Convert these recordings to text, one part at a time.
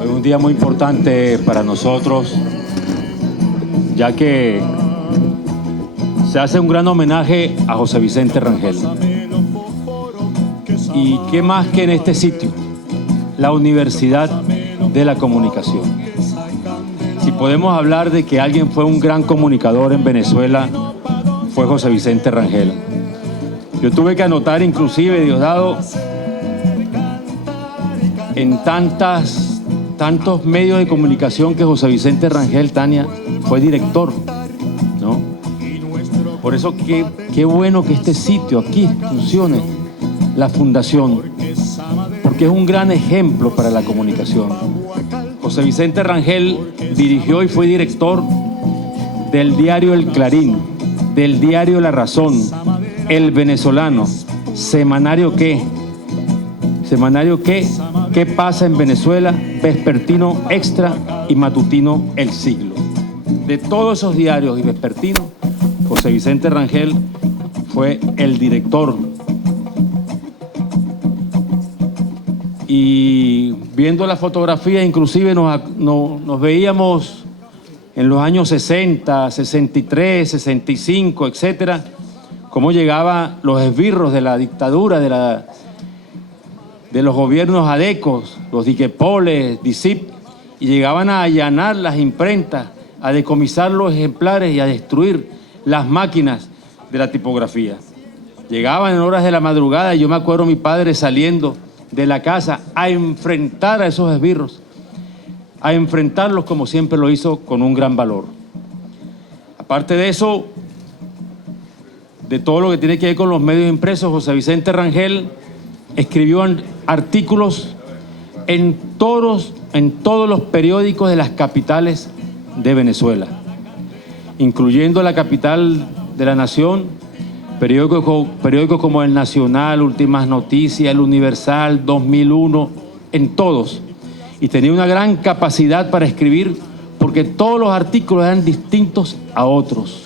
Hoy es un día muy importante para nosotros, ya que se hace un gran homenaje a José Vicente Rangel. Y qué más que en este sitio, la Universidad de la Comunicación. Si podemos hablar de que alguien fue un gran comunicador en Venezuela, fue José Vicente Rangel. Yo tuve que anotar inclusive, Diosdado, en tantos medios de comunicación que José Vicente Rangel, Tania, fue director, ¿no? Por eso qué bueno que este sitio aquí funcione, la fundación, porque es un gran ejemplo para la comunicación. José Vicente Rangel dirigió y fue director del diario El Clarín, del diario La Razón, El Venezolano, Semanario ¿Qué? Semanario ¿Qué pasa en Venezuela? Vespertino Extra y Matutino El Siglo. De todos esos diarios y vespertinos, José Vicente Rangel fue el director. Y viendo la fotografía, inclusive nos veíamos en los años 60, 63, 65, etcétera, cómo llegaban los esbirros de la dictadura, de los gobiernos adecos, los diquepoles, DICIP, y llegaban a allanar las imprentas, a decomisar los ejemplares y a destruir las máquinas de la tipografía. Llegaban en horas de la madrugada y yo me acuerdo mi padre saliendo de la casa a enfrentar a esos esbirros, a enfrentarlos como siempre lo hizo con un gran valor. Aparte de eso, de todo lo que tiene que ver con los medios impresos, José Vicente Rangel escribió artículos en todos los periódicos de las capitales de Venezuela, incluyendo la capital de la nación, periódicos como El Nacional, Últimas Noticias, El Universal, 2001, en todos. Y tenía una gran capacidad para escribir porque todos los artículos eran distintos a otros.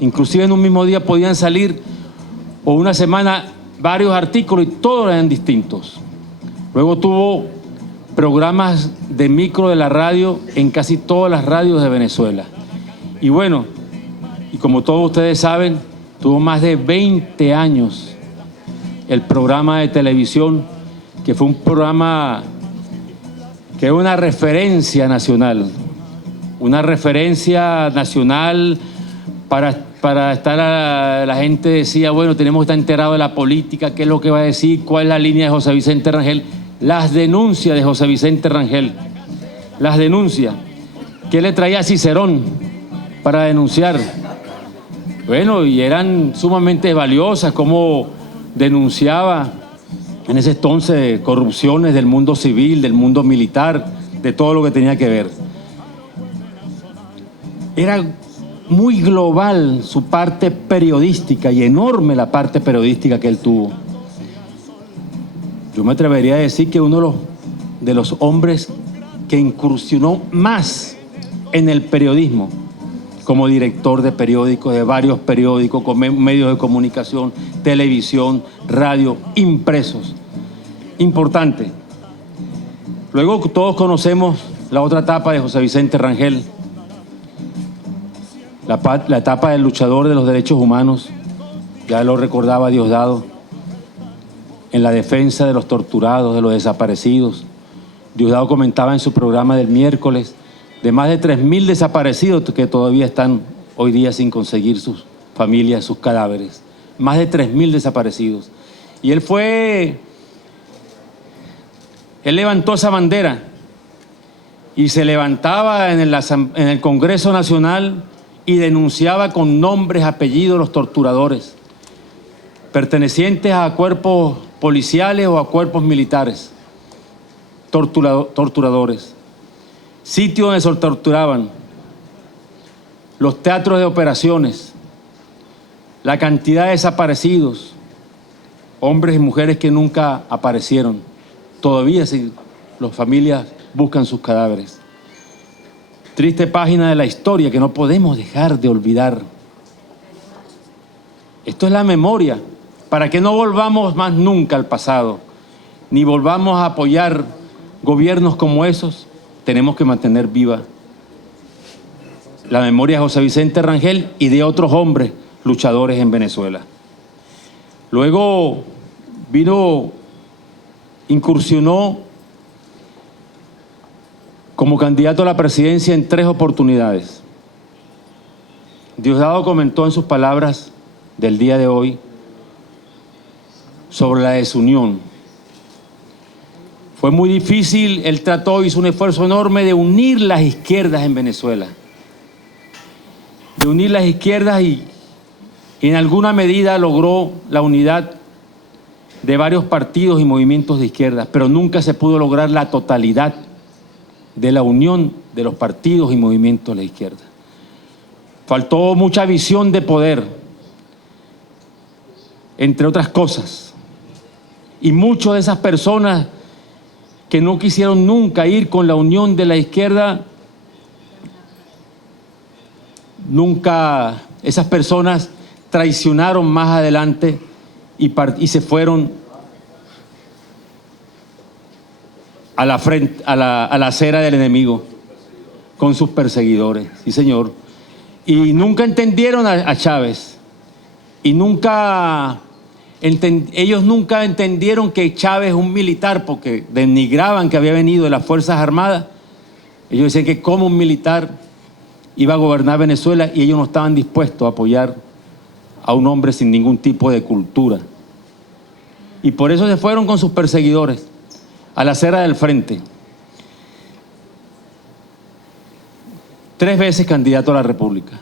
Inclusive en un mismo día podían salir, o una semana, varios artículos y todos eran distintos. Luego tuvo programas de micro de la radio en casi todas las radios de Venezuela. Y bueno, y como todos ustedes saben, tuvo más de 20 años el programa de televisión, que fue un programa que es una referencia nacional para estar la gente decía, bueno, tenemos que estar enterados de la política, qué es lo que va a decir, cuál es la línea de José Vicente Rangel, las denuncias de José Vicente Rangel, las denuncias, ¿qué le traía Cicerón para denunciar? Bueno, y eran sumamente valiosas, cómo denunciaba en ese entonces corrupciones del mundo civil, del mundo militar, de todo lo que tenía que ver. Era muy global su parte periodística y enorme la parte periodística que él tuvo. Yo me atrevería a decir que uno de los hombres que incursionó más en el periodismo, como director de periódicos, de varios periódicos, con medios de comunicación, televisión, radio, impresos. Importante. Luego todos conocemos la otra etapa de José Vicente Rangel, la etapa del luchador de los derechos humanos, ya lo recordaba Diosdado, en la defensa de los torturados, de los desaparecidos. Diosdado comentaba en su programa del miércoles de más de 3.000 desaparecidos que todavía están hoy día sin conseguir sus familias, sus cadáveres. Más de 3.000 desaparecidos. Y él levantó esa bandera y se levantaba en el Congreso Nacional y denunciaba con nombres, apellidos los torturadores, pertenecientes a cuerpos policiales o a cuerpos militares, torturadores. Sitios donde se torturaban, los teatros de operaciones, la cantidad de desaparecidos, hombres y mujeres que nunca aparecieron. Todavía las familias buscan sus cadáveres. Triste página de la historia que no podemos dejar de olvidar. Esto es la memoria, para que no volvamos más nunca al pasado, ni volvamos a apoyar gobiernos como esos tenemos que mantener viva la memoria de José Vicente Rangel y de otros hombres luchadores en Venezuela. Luego incursionó como candidato a la presidencia en 3 oportunidades. Diosdado comentó en sus palabras del día de hoy sobre la desunión. Fue muy difícil, él hizo un esfuerzo enorme de unir las izquierdas en Venezuela. De unir las izquierdas y en alguna medida logró la unidad de varios partidos y movimientos de izquierda, pero nunca se pudo lograr la totalidad de la unión de los partidos y movimientos de la izquierda. Faltó mucha visión de poder, entre otras cosas. Y muchas de esas personas que no quisieron nunca ir con la unión de la izquierda, esas personas traicionaron más adelante y se fueron a la acera del enemigo con sus perseguidores, sí señor. Y nunca entendieron a Chávez. Y ellos nunca entendieron que Chávez es un militar, porque denigraban que había venido de las Fuerzas Armadas. Ellos decían que como un militar iba a gobernar Venezuela y ellos no estaban dispuestos a apoyar a un hombre sin ningún tipo de cultura. Y por eso se fueron con sus perseguidores a la acera del frente. 3 veces candidato a la República.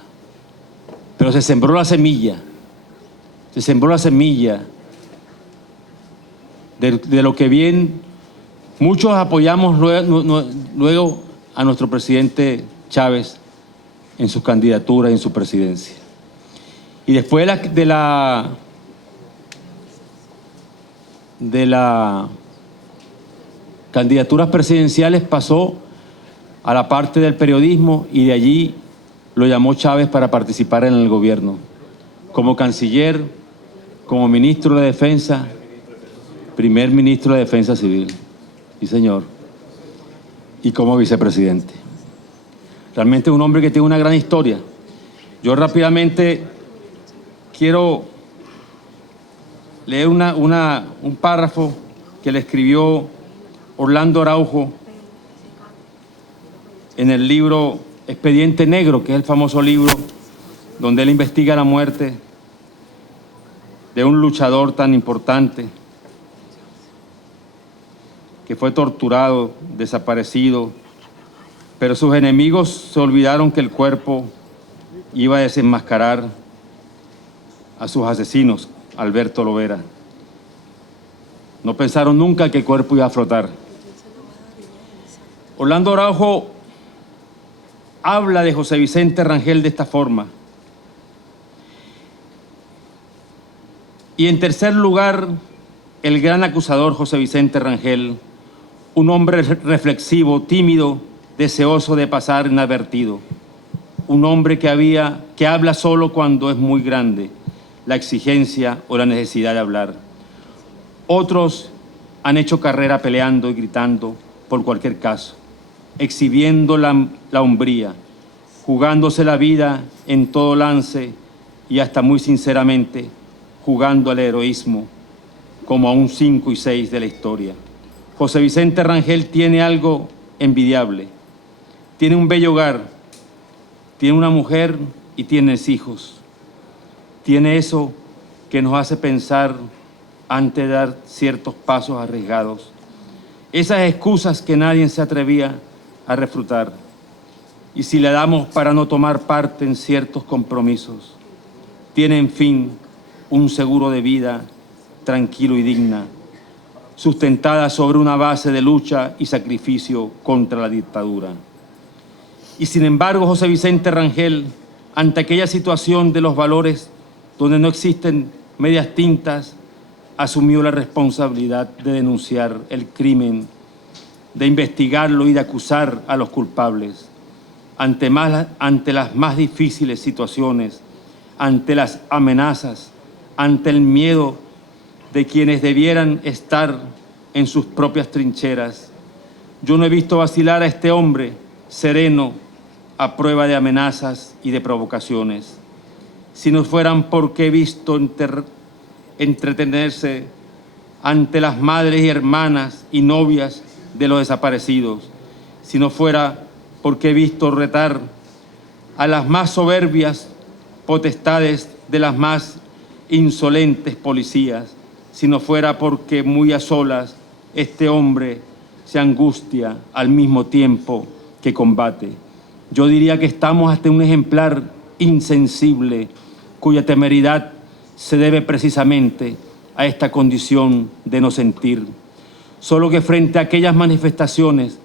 Pero se sembró la semilla. Se sembró la semilla de lo que bien muchos apoyamos luego a nuestro presidente Chávez en su candidatura y en su presidencia. Y después de las candidaturas presidenciales pasó a la parte del periodismo y de allí lo llamó Chávez para participar en el gobierno, como canciller, como ministro de Defensa, primer ministro de Defensa Civil, sí señor, y como vicepresidente. Realmente es un hombre que tiene una gran historia. Yo rápidamente quiero leer un párrafo que le escribió Orlando Araujo en el libro Expediente Negro, que es el famoso libro donde él investiga la muerte de un luchador tan importante que fue torturado, desaparecido, pero sus enemigos se olvidaron que el cuerpo iba a desenmascarar a sus asesinos, Alberto Lovera. No pensaron nunca que el cuerpo iba a flotar. Orlando Araujo habla de José Vicente Rangel de esta forma. Y en tercer lugar, el gran acusador José Vicente Rangel, un hombre reflexivo, tímido, deseoso de pasar inadvertido, un hombre que habla solo cuando es muy grande la exigencia o la necesidad de hablar. Otros han hecho carrera peleando y gritando por cualquier caso, exhibiendo la hombría, jugándose la vida en todo lance y hasta muy sinceramente jugando al heroísmo como a un 5 y 6 de la historia. José Vicente Rangel tiene algo envidiable. Tiene un bello hogar, tiene una mujer y tiene hijos. Tiene eso que nos hace pensar antes de dar ciertos pasos arriesgados. Esas excusas que nadie se atrevía a refutar. Y si le damos para no tomar parte en ciertos compromisos, tiene en fin un seguro de vida tranquilo y digna, sustentada sobre una base de lucha y sacrificio contra la dictadura. Y sin embargo, José Vicente Rangel, ante aquella situación de los valores donde no existen medias tintas, asumió la responsabilidad de denunciar el crimen, de investigarlo y de acusar a los culpables. Ante las más difíciles situaciones, ante las amenazas, ante el miedo de quienes debieran estar en sus propias trincheras, Yo no he visto vacilar a este hombre sereno a prueba de amenazas y de provocaciones. Si no fueran porque he visto entretenerse ante las madres y hermanas y novias de los desaparecidos, si no fuera porque he visto retar a las más soberbias potestades de las más insolentes policías, si no fuera porque muy a solas este hombre se angustia al mismo tiempo que combate. Yo diría que estamos ante un ejemplar insensible cuya temeridad se debe precisamente a esta condición de no sentir. Solo que frente a aquellas manifestaciones,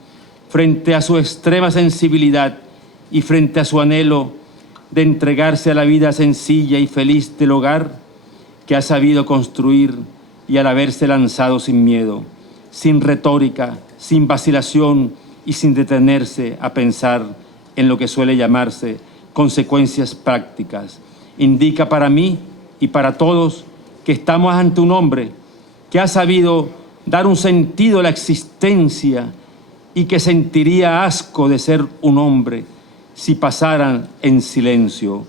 frente a su extrema sensibilidad y frente a su anhelo de entregarse a la vida sencilla y feliz del hogar que ha sabido construir y al haberse lanzado sin miedo, sin retórica, sin vacilación y sin detenerse a pensar en lo que suele llamarse consecuencias prácticas, indica para mí y para todos que estamos ante un hombre que ha sabido dar un sentido a la existencia y que sentiría asco de ser un hombre si pasaran en silencio,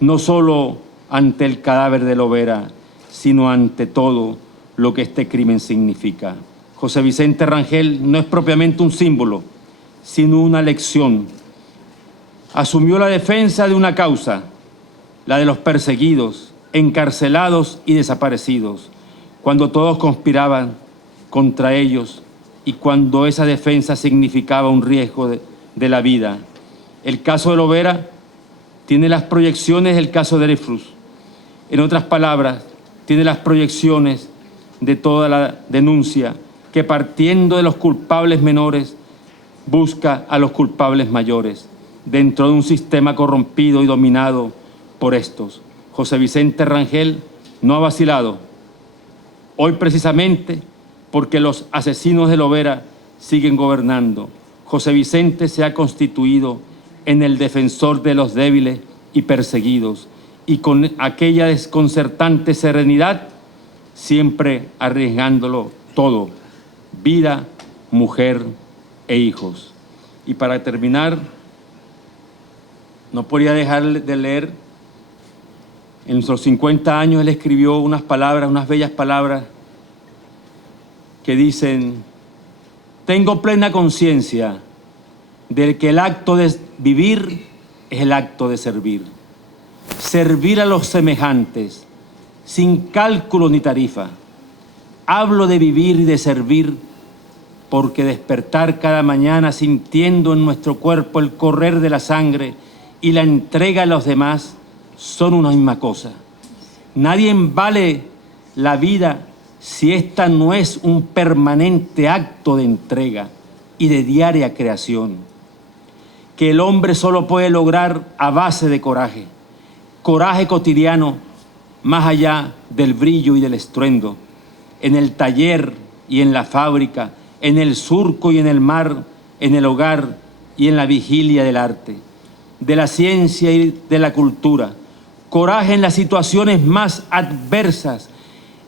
no solo ante el cadáver de Lovera, sino ante todo lo que este crimen significa. José Vicente Rangel no es propiamente un símbolo, sino una lección. Asumió la defensa de una causa, la de los perseguidos, encarcelados y desaparecidos, cuando todos conspiraban contra ellos y cuando esa defensa significaba un riesgo de la vida. El caso de Lovera tiene las proyecciones del caso de Dreyfus. En otras palabras, tiene las proyecciones de toda la denuncia que, partiendo de los culpables menores, busca a los culpables mayores dentro de un sistema corrompido y dominado por estos. José Vicente Rangel no ha vacilado. Hoy precisamente porque los asesinos de Lovera siguen gobernando, José Vicente se ha constituido en el defensor de los débiles y perseguidos, y con aquella desconcertante serenidad, siempre arriesgándolo todo, vida, mujer e hijos. Y para terminar, no podía dejar de leer, en sus 50 años él escribió unas palabras, unas bellas palabras, que dicen: tengo plena conciencia de que el acto de vivir es el acto de servir. Servir a los semejantes, sin cálculo ni tarifa. Hablo de vivir y de servir porque despertar cada mañana sintiendo en nuestro cuerpo el correr de la sangre y la entrega a los demás son una misma cosa. Nadie vale la vida si esta no es un permanente acto de entrega y de diaria creación, que el hombre solo puede lograr a base de coraje, coraje cotidiano, más allá del brillo y del estruendo, en el taller y en la fábrica, en el surco y en el mar, en el hogar y en la vigilia del arte, de la ciencia y de la cultura, coraje en las situaciones más adversas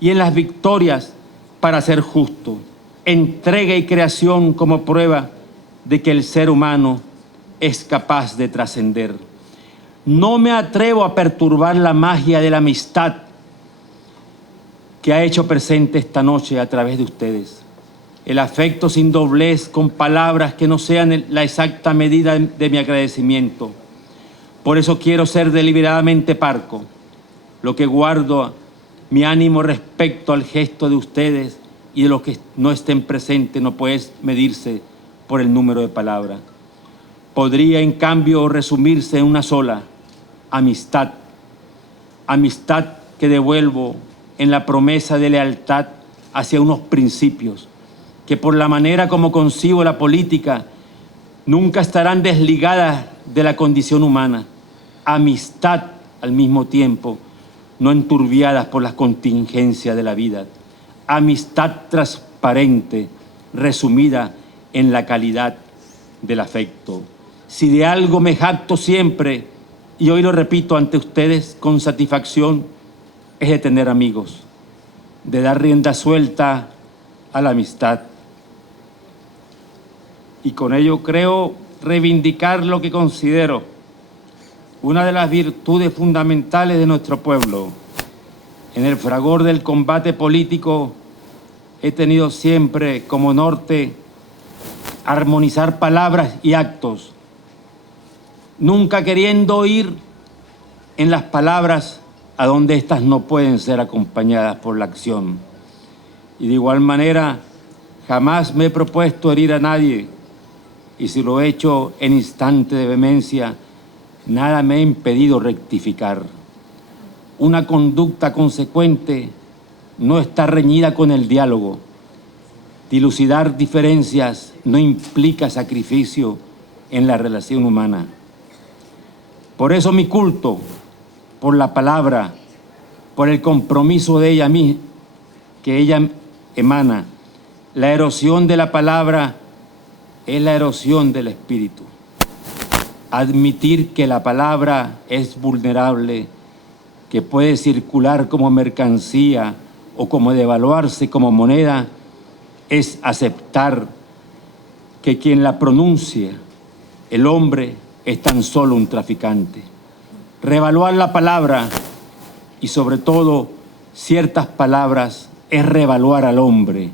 y en las victorias para ser justo, entrega y creación como prueba de que el ser humano es capaz de trascender. No me atrevo a perturbar la magia de la amistad que ha hecho presente esta noche a través de ustedes. El afecto sin doblez, con palabras que no sean la exacta medida de mi agradecimiento. Por eso quiero ser deliberadamente parco. Lo que guardo mi ánimo respecto al gesto de ustedes y de los que no estén presentes no puede medirse por el número de palabras. Podría, en cambio, resumirse en una sola: amistad. Amistad que devuelvo en la promesa de lealtad hacia unos principios que, por la manera como concibo la política, nunca estarán desligadas de la condición humana. Amistad al mismo tiempo, no enturbiadas por las contingencias de la vida. Amistad transparente, resumida en la calidad del afecto. Si de algo me jacto siempre, y hoy lo repito ante ustedes con satisfacción, es de tener amigos, de dar rienda suelta a la amistad. y con ello creo reivindicar lo que considero una de las virtudes fundamentales de nuestro pueblo. En el fragor del combate político he tenido siempre como norte armonizar palabras y actos, nunca queriendo ir en las palabras a donde éstas no pueden ser acompañadas por la acción. Y de igual manera, jamás me he propuesto herir a nadie, y si lo he hecho en instante de vehemencia, nada me ha impedido rectificar. Una conducta consecuente no está reñida con el diálogo. Dilucidar diferencias no implica sacrificio en la relación humana. Por eso mi culto por la palabra, por el compromiso de ella que ella emana. La erosión de la palabra es la erosión del espíritu. Admitir que la palabra es vulnerable, que puede circular como mercancía o como devaluarse como moneda, es aceptar que quien la pronuncia, el hombre, es tan solo un traficante. Revaluar la palabra y sobre todo ciertas palabras es revaluar al hombre.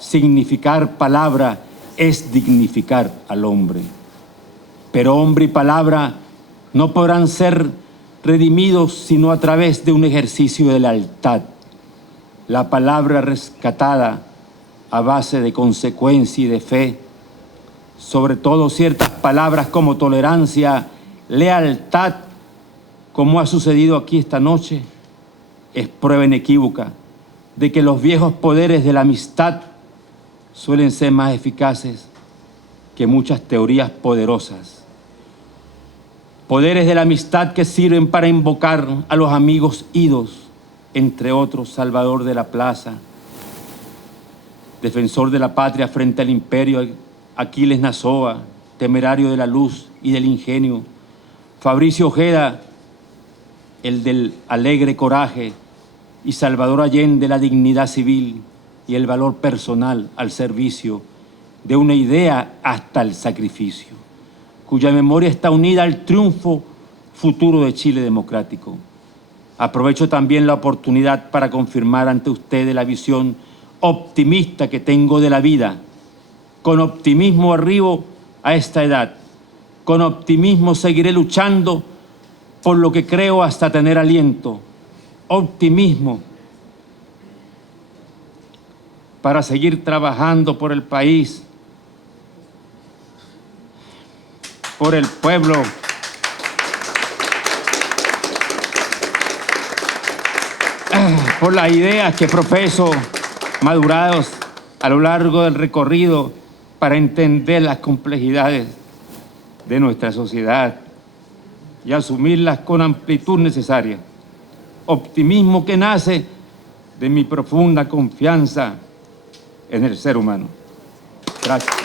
Significar palabra es dignificar al hombre. Pero hombre y palabra no podrán ser redimidos sino a través de un ejercicio de lealtad. La palabra rescatada a base de consecuencia y de fe, sobre todo ciertas palabras como tolerancia, lealtad, como ha sucedido aquí esta noche, es prueba inequívoca de que los viejos poderes de la amistad suelen ser más eficaces que muchas teorías poderosas. Poderes de la amistad que sirven para invocar a los amigos idos, entre otros Salvador de la Plaza, defensor de la patria frente al imperio, Aquiles Nazoa, temerario de la luz y del ingenio, Fabricio Ojeda, el del alegre coraje, y Salvador Allende, la dignidad civil y el valor personal al servicio de una idea hasta el sacrificio, cuya memoria está unida al triunfo futuro de Chile democrático. Aprovecho también la oportunidad para confirmar ante ustedes la visión optimista que tengo de la vida. Con optimismo arribo a esta edad. Con optimismo seguiré luchando por lo que creo hasta tener aliento. Optimismo para seguir trabajando por el país, por el pueblo, por las ideas que profeso, madurados a lo largo del recorrido para entender las complejidades de nuestra sociedad y asumirlas con amplitud necesaria. Optimismo que nace de mi profunda confianza en el ser humano. Gracias.